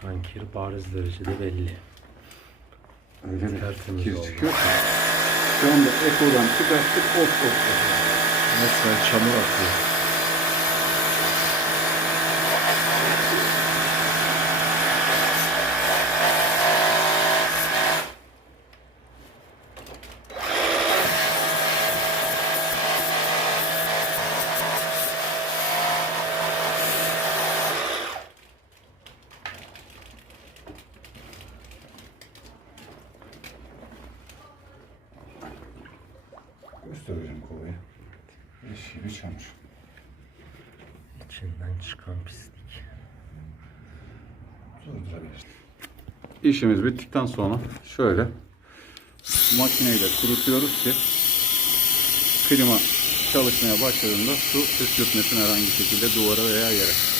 çıkan kir bariz derecede belli. Öyle mi? Tertemiz Kir oldu. çıkıyor. Şu anda ekodan çıkarttık. Of of of. Resmen çamur atıyor. Göstereceğim kovayı. Gibi çamur. İçinden çıkan pislik. İşimiz bittikten sonra şöyle makineyle kurutuyoruz ki klima çalışmaya başladığında su püskürtmesin herhangi bir şekilde duvara veya yere.